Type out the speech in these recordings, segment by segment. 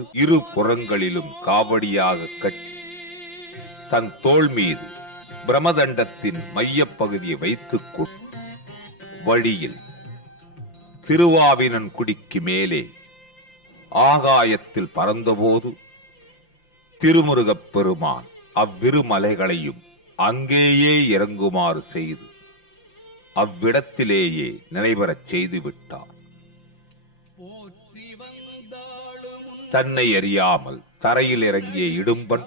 வைத்து இரு புறங்களிலும் காவடியாக கட்டி தன் தோள் மீது பிரமதண்டத்தின் மையப்பகுதியை வைத்துக் கொண்டு வழியில் திருவாவினன்குடிக்கு மேலே ஆகாயத்தில் பறந்தபோது திருமுருகப் பெருமான் அவ்விரு மலைகளையும் அங்கேயே இறங்குமாறு செய்து அவ்விடத்திலேயே நிலைபெறச் செய்துவிட்டார். தன்னை அறியாமல் தரையில் இறங்கிய இடும்பன்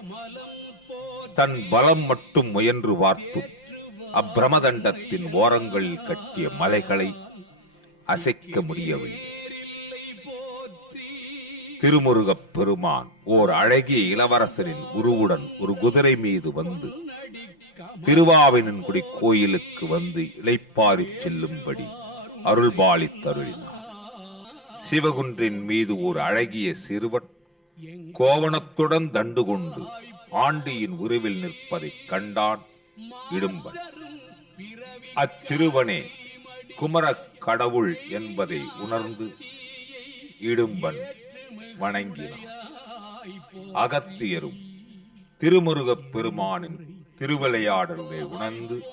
தன் பலம் மட்டும் முயன்று பார்த்தும் அப்பிரமதண்டத்தின் ஓரங்களில் கட்டிய மலைகளை அசைக்க முடியவில்லை. திருமுருகப் பெருமான் ஓர் அழகிய இளவரசரின் உருவுடன் ஒரு குதிரை மீது வந்து திருவாவினன்குடி கோயிலுக்கு வந்து இளைப்பாரி செல்லும்படி அருள்பாலித்தருளினார். சிவகுன்றின் மீது ஒரு அழகிய சிறுவன் கோவணத்துடன் தண்டு கொண்டு ஆண்டியின் உருவில் நிற்பதைக் கண்டான் இடும்பன். அச்சிறுவனே குமரக் கடவுள் என்பதை உணர்ந்து இடும்பன் வணங்கினான். அகத்தியரும் திருமுருகப் பெருமானின் திருவிளையாடலை உணர்ந்து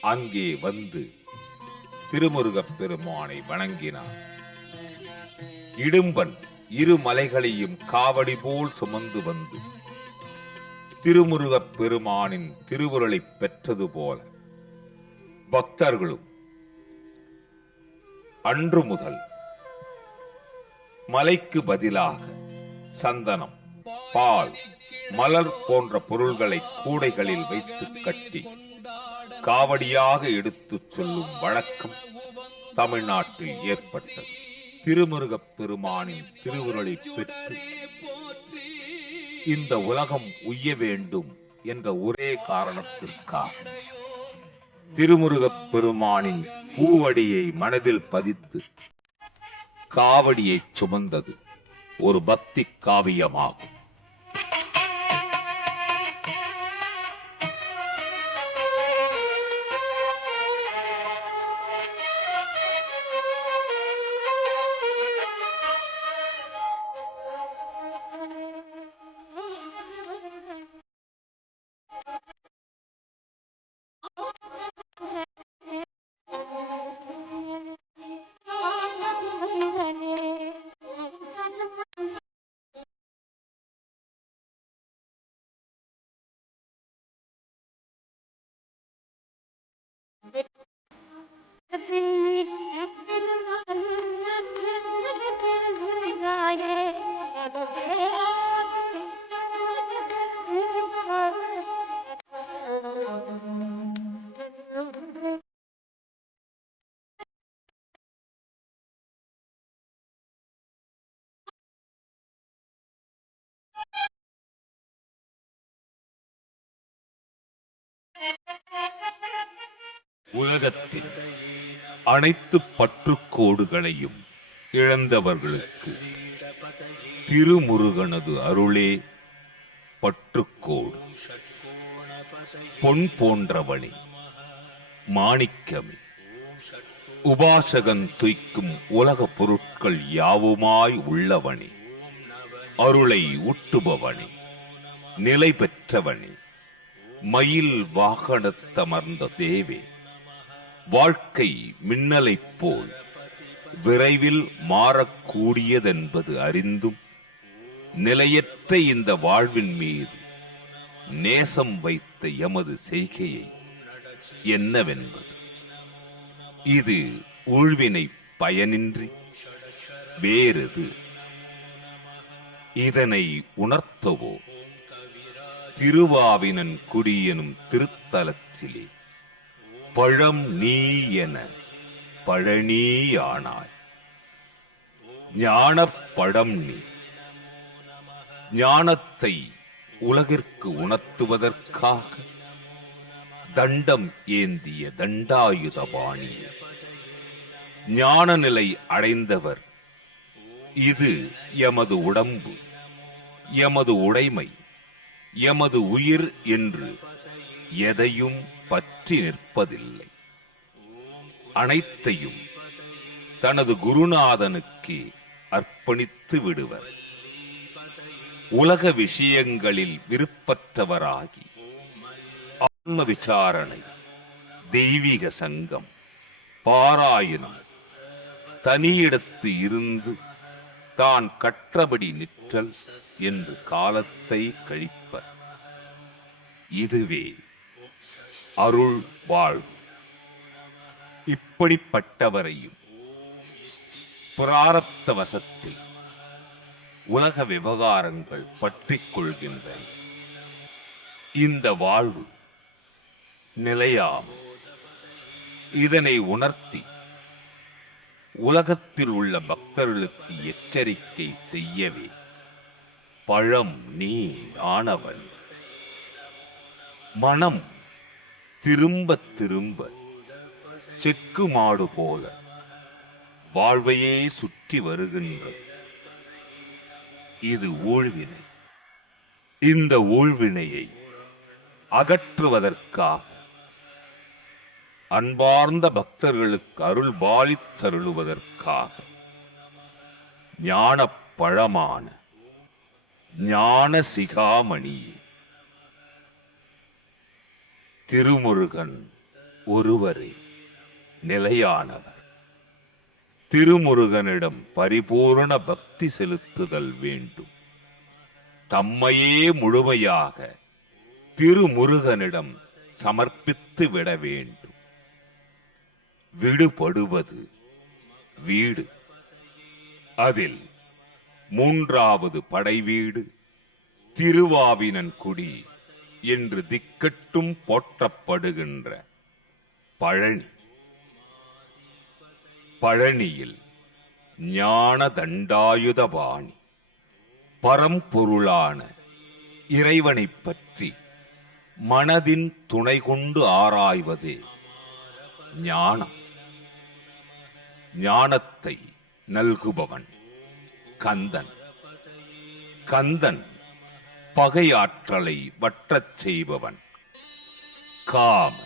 அங்கே வந்து திருமுருகப் பெருமானை வணங்கினார். இடும்பன் இரு மலைகளையும் காவடி போல் சுமந்து வந்து திருமுருகப் பெருமானின் திருவுருளை பெற்றது போல பக்தர்களும் அன்று முதல் மலைக்கு பதிலாக சந்தனம், பால், மலர் போன்ற பொருள்களை கூடைகளில் வைத்து கட்டி காவடியாக எடுத்துச் சொல்லும் வழக்கம் தமிழ்நாட்டில் ஏற்பட்டது. திருமுருகப் பெருமானின் திருவுருளை பெற்று இந்த உலகம் உய்ய வேண்டும் என்ற ஒரே காரணத்திற்காக திருமுருகப் பெருமானின் பூவடியை மனதில் பதித்து காவடியை சுமந்தது ஒரு பக்தி காவியமாகும். உலகத்தில் அனைத்து பற்றுக்கோடுகளையும் இழந்தவர்களுக்கு திருமுருகனது அருளே பற்றுக்கோடு. பொன் போன்றவனே, மாணிக்கமே, உபாசகன் துய்க்கும் உலக பொருட்கள் யாவுமாய் உள்ளவனே, அருளை ஊட்டுபவனே, நிலை பெற்றவனே, மயில் வாகனத்தமர்ந்த தேவே, வாழ்க்கை மின்னலைப் போல் விரைவில் மாறக்கூடியதென்பது அறிந்தும் நிலையற்ற இந்த வாழ்வின் மீது நேசம் வைத்த எமது செய்கையை என்னவென்பது? இது ஊழ்வினை பயனின்றி வேறெது? இதனை உணர்த்தவோ திருவாவினன்குடி எனும் திருத்தலத்திலே பழம் நீ என பழனியானாய். ஞானப்படம் நீ. ஞானத்தை உலகிற்கு உணர்த்துவதற்காக தண்டம் ஏந்திய தண்டாயுதபாணி. ஞான நிலை அடைந்தவர் இது எமது உடம்பு, எமது உடைமை, எமது உயிர் என்று எதையும் பற்றி நிற்பதில்லை. அனைத்தையும் தனது குருநாதனுக்கு அர்ப்பணித்து விடுவர். உலக விஷயங்களில் விருப்பற்றவராகி ஆன்ம விசாரணை, தெய்வீக சங்கம், பாராயணம், தனியிடத்து இருந்து தான் கற்றபடி நிற்றல் என்று காலத்தை கழிப்பர். இதுவே அருள் வாழ்வு. இப்படிப்பட்டவரையும் பிராரப்த வசத்தில் உலக விவகாரங்கள் பற்றிக் கொள்கின்றன. இந்த வாழ்வு நிலையாம். இதனை உணர்த்தி உலகத்தில் உள்ள பக்தர்களுக்கு எச்சரிக்கை செய்யவே பழம் நீ ஆனவன் மனம் திரும்ப திரும்ப செக்கு மாடு போல வாழ்வையே சுற்றி வருகின்றது. இது ஊழ்வினை. இந்த ஊழ்வினையை அகற்றுவதற்காக அன்பார்ந்த பக்தர்களுக்கு அருள் பாலித்தருளுவதற்காக ஞானப் பழமான ஞான சிகாமணியே திருமுருகன் ஒருவரே நிலையானவர். திருமுருகனிடம் பரிபூரண பக்தி செலுத்துதல் வேண்டும். தம்மையே முழுமையாக திருமுருகனிடம் சமர்ப்பித்து விட வேண்டும். விடுபடுவது வீடு. அதில் மூன்றாவது படை வீடு திருவாவினன்குடி என்று திக்கட்டும் போற்றப்படுகின்ற பழனி. பழனியில் ஞான தண்டாயுதபாணி பரம்பொருளான இறைவனைப் பற்றி மனதின் துணை கொண்டு ஆராய்வதே ஞானம். ஞானத்தை நல்குபவன் கந்தன். கந்தன் பகையாற்றலை வற்றச் செய்பவன். காம,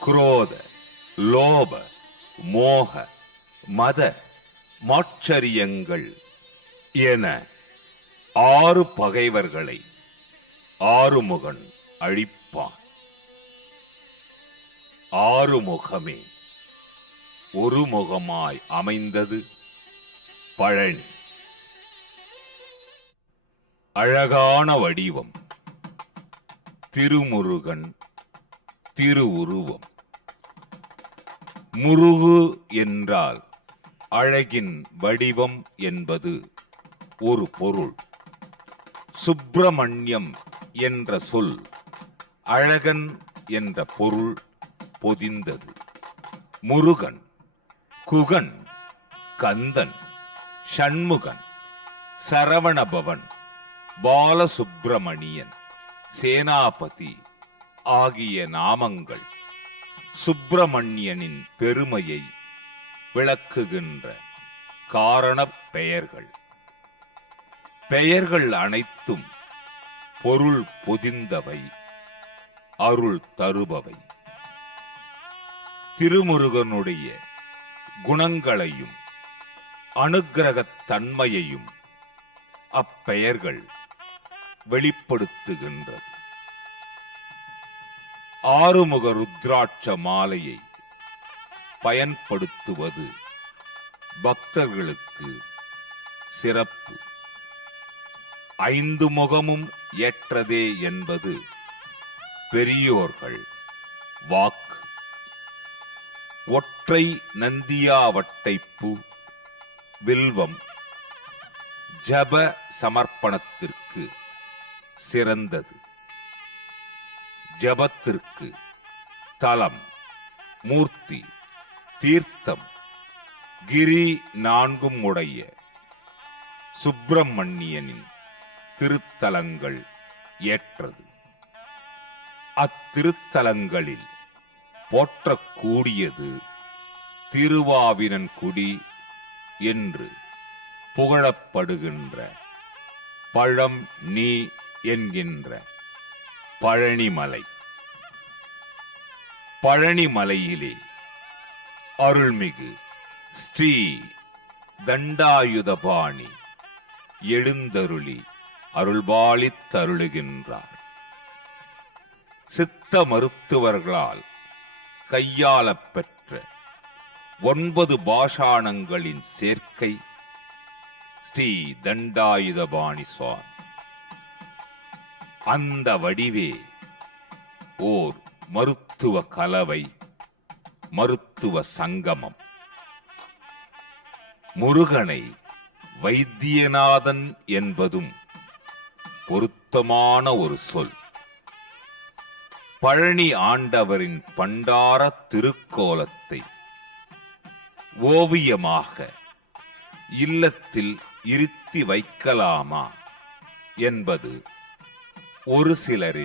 குரோத, லோப, மோக, மத, மாச்சரியங்கள் என 6 பகைவர்களை ஆறுமுகன் அழிப்பான். ஆறுமுகமே ஒரு முகமாய் அமைந்தது பழனி. அழகான வடிவம் திருமுருகன் திருவுருவம். முருகு என்றால் அழகின் வடிவம் என்பது ஒரு பொருள். சுப்பிரமணியம் என்ற சொல் அழகன் என்ற பொருள் பொதிந்தது. முருகன், குகன், கந்தன், ஷண்முகன், சரவணபவன், பாலசுப்பிரமணியன், சேனாபதி ஆகிய நாமங்கள் சுப்பிரமணியனின் பெருமையை விளக்குகின்ற காரணப் பெயர்கள். பெயர்கள் அனைத்தும் பொருள் பொதிந்தவை, அருள் தருபவை. திருமுருகனுடைய குணங்களையும் அனுக்கிரகத் தன்மையையும் அப்பெயர்கள் வெளிப்படுத்துகின்றது. ஆறுமுக ருத்ராட்ச மாலையை பயன்படுத்துவது பக்தர்களுக்கு சிறப்பு. 5 முகமும் ஏற்றதே என்பது பெரியோர்கள் வாக்கு. ஒற்றை நந்தியாவட்டைப்பூ, வில்வம் ஜப சமர்ப்பணத்திற்கு சிறந்தது. ஜபத்திற்கு தலம், மூர்த்தி, தீர்த்தம், கிரி 4 உடைய சுப்பிரமணியனின் திருத்தலங்கள் ஏற்றது. அத்திருத்தலங்களில் போற்றக்கூடியது திருவாவினன்குடி என்று புகழப்படுகின்ற பழம் நீ என்கின்ற பழனிமலை. பழனிமலையிலே அருள்மிகு ஸ்ரீ தண்டாயுதபாணி எழுந்தருளி அருள்பாலித்தருளுகின்றார். சித்த மருத்துவர்களால் கையாளப் பெற்ற 9 பாஷாணங்களின் சேர்க்கை ஸ்ரீ தண்டாயுதபாணி சுவாமி. அந்த வடிவே ஓர் மருத்துவ கலவை, மருத்துவ சங்கமம். முருகனை வைத்தியநாதன் என்பதும் பொருத்தமான ஒரு சொல். பழனி ஆண்டவரின் பண்டார திருக்கோலத்தை ஓவியமாக இல்லத்தில் இருத்தி வைக்கலாமா என்பது ஒரு சிலரின்